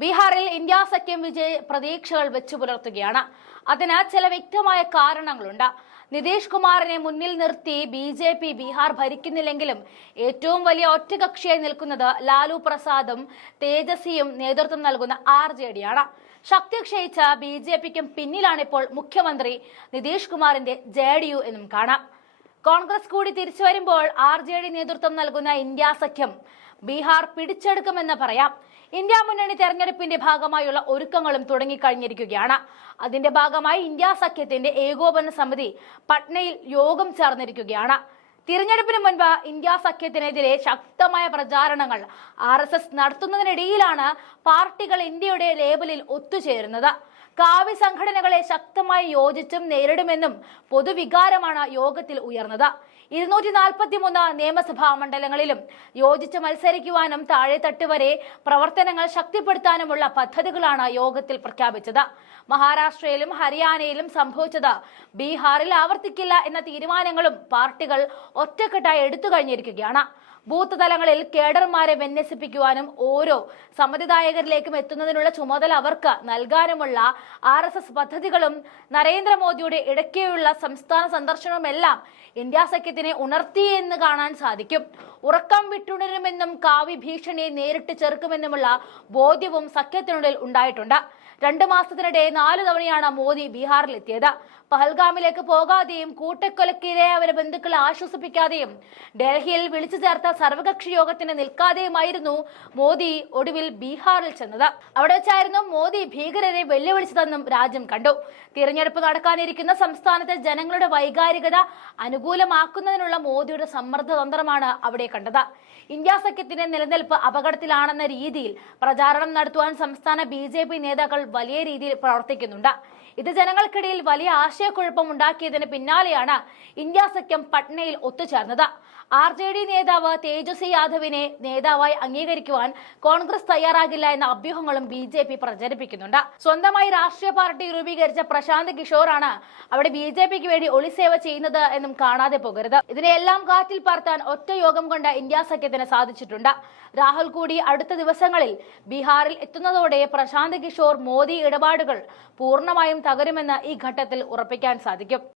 ബീഹാറിൽ ഇന്ത്യ സഖ്യം വിജയ പ്രതീക്ഷകൾ വെച്ചു പുലർത്തുകയാണ്. അതിന് ചില വ്യക്തമായ കാരണങ്ങളുണ്ട്. നിതീഷ് കുമാറിനെ മുന്നിൽ നിർത്തി BJP ബീഹാർ ഭരിക്കുന്നില്ലെങ്കിലും ഏറ്റവും വലിയ ഒറ്റകക്ഷിയായി നിൽക്കുന്നത് ലാലു പ്രസാദും തേജസ്വിയും നേതൃത്വം നൽകുന്ന RJD ആണ്. ശക്തി ക്ഷയിച്ച BJPക്കും പിന്നിലാണിപ്പോൾ മുഖ്യമന്ത്രി നിതീഷ് കുമാറിന്റെ JDU എന്നും കാണാം. കോൺഗ്രസ് കൂടി തിരിച്ചു വരുമ്പോൾ RJD നേതൃത്വം നൽകുന്ന ഇന്ത്യ സഖ്യം ബീഹാർ പിടിച്ചെടുക്കുമെന്ന് പറയാം. ഇന്ത്യ മുന്നണി തെരഞ്ഞെടുപ്പിന്റെ ഭാഗമായുള്ള ഒരുക്കങ്ങളും തുടങ്ങിക്കഴിഞ്ഞിരിക്കുകയാണ്. അതിന്റെ ഭാഗമായി ഇന്ത്യ സഖ്യത്തിന്റെ ഏകോപന സമിതി പട്നയിൽ യോഗം ചേർന്നിരിക്കുകയാണ്. തിരഞ്ഞെടുപ്പിന് മുൻപ് ഇന്ത്യ സഖ്യത്തിനെതിരെ ശക്തമായ പ്രചാരണങ്ങൾ RSS നടത്തുന്നതിനിടയിലാണ് പാർട്ടികൾ ഇന്ത്യയുടെ ലേബലിൽ ഒത്തുചേരുന്നത്. കാവ്യ സംഘടനകളെ ശക്തമായി യോജിച്ചും നേരിടുമെന്നും പൊതുവികാരമാണ് യോഗത്തിൽ ഉയർന്നത്. 243 നിയമസഭാ മണ്ഡലങ്ങളിലും യോജിച്ച് മത്സരിക്കുവാനും താഴെത്തട്ട് വരെ പ്രവർത്തനങ്ങൾ ശക്തിപ്പെടുത്താനുമുള്ള പദ്ധതികളാണ് യോഗത്തിൽ പ്രഖ്യാപിച്ചത്. മഹാരാഷ്ട്രയിലും ഹരിയാനയിലും സംഭവിച്ചത് ബീഹാറിൽ ആവർത്തിക്കില്ല എന്ന തീരുമാനങ്ങളും പാർട്ടികൾ ഒറ്റക്കെട്ടായി എടുത്തു കഴിഞ്ഞിരിക്കുകയാണ്. ബൂത്ത് തലങ്ങളിൽ കേഡർമാരെ വിന്യസിപ്പിക്കുവാനും ഓരോ സമ്മതിദായകരിലേക്കും എത്തുന്നതിനുള്ള ചുമതല അവർക്ക് നൽകാനുമുള്ള RSS പദ്ധതികളും നരേന്ദ്രമോദിയുടെ ഇടയ്ക്കുള്ള സംസ്ഥാന സന്ദർശനവുമെല്ലാം ഇന്ത്യ സഖ്യത്തിനെ ഉണർത്തിയെന്ന് കാണാൻ സാധിക്കും. ഉറക്കം വിട്ടുണരുമെന്നും കാവ്യ ഭീഷണിയെ നേരിട്ട് ചെറുക്കുമെന്നുമുള്ള ബോധ്യവും സഖ്യത്തിനുള്ളിൽ ഉണ്ടായിട്ടുണ്ട്. 2 മാസത്തിനിടെ 4 തവണയാണ് മോദി ബീഹാറിലെത്തിയത്. പഹൽഗാമിലേക്ക് പോകാതെയും കൂട്ടക്കൊലക്കിരയായ ബന്ധുക്കളെ ആശ്വസിപ്പിക്കാതെയും ഡൽഹിയിൽ വിളിച്ചു ചേർത്ത സർവകക്ഷി യോഗത്തിന് നിൽക്കാതെയുമായിരുന്നു മോദി ഒടുവിൽ ബീഹാറിൽ ചെന്നത്. അവിടെ വെച്ചായിരുന്നു മോദി ഭീകരരെ വെല്ലുവിളിച്ചതെന്നും രാജ്യം കണ്ടു. തിരഞ്ഞെടുപ്പ് നടക്കാനിരിക്കുന്ന സംസ്ഥാനത്തെ ജനങ്ങളുടെ വൈകാരികത അനുകൂലമാക്കുന്നതിനുള്ള മോദിയുടെ സമ്മർദ്ദ തന്ത്രമാണ് അവിടെ കണ്ടത്. ഇന്ത്യ സഖ്യത്തിന്റെ നിലനിൽപ്പ് അപകടത്തിലാണെന്ന രീതിയിൽ പ്രചാരണം നടത്തുവാൻ സംസ്ഥാന BJP നേതാക്കൾ വലിയ രീതിയിൽ പ്രവർത്തിക്കുന്നുണ്ട്. ഇത് ജനങ്ങൾക്കിടയിൽ വലിയ ആശയക്കുഴപ്പം ഉണ്ടാക്കിയതിന് പിന്നാലെയാണ് ഇന്ത്യ സഖ്യം പട്നയിൽ ഒത്തുചേർന്നത്. RJD നേതാവ് തേജസ്വി യാദവിനെ നേതാവായി അംഗീകരിക്കുവാൻ കോൺഗ്രസ് തയ്യാറാകില്ല എന്ന അഭ്യൂഹങ്ങളും BJP പ്രചരിപ്പിക്കുന്നുണ്ട്. സ്വന്തമായി രാഷ്ട്രീയ പാർട്ടി രൂപീകരിച്ച പ്രശാന്ത് കിഷോറാണ് അവിടെ BJPക്ക് വേണ്ടി ഒളിസേവ ചെയ്യുന്നത് എന്നും കാണാതെ പോകരുത്. ഇതിനെല്ലാം കാറ്റിൽ പറത്താൻ ഒറ്റ യോഗം കൊണ്ട് ഇന്ത്യ സഖ്യത്തിന് സാധിച്ചിട്ടുണ്ട്. രാഹുൽ കൂടി അടുത്ത ദിവസങ്ങളിൽ ബീഹാറിൽ എത്തുന്നതോടെ പ്രശാന്ത് കിഷോർ മോദി ഇടപാടുകൾ പൂർണ്ണമായും തകരുമെന്ന് ഈ ഘട്ടത്തിൽ ഉറപ്പിക്കാൻ സാധിക്കും.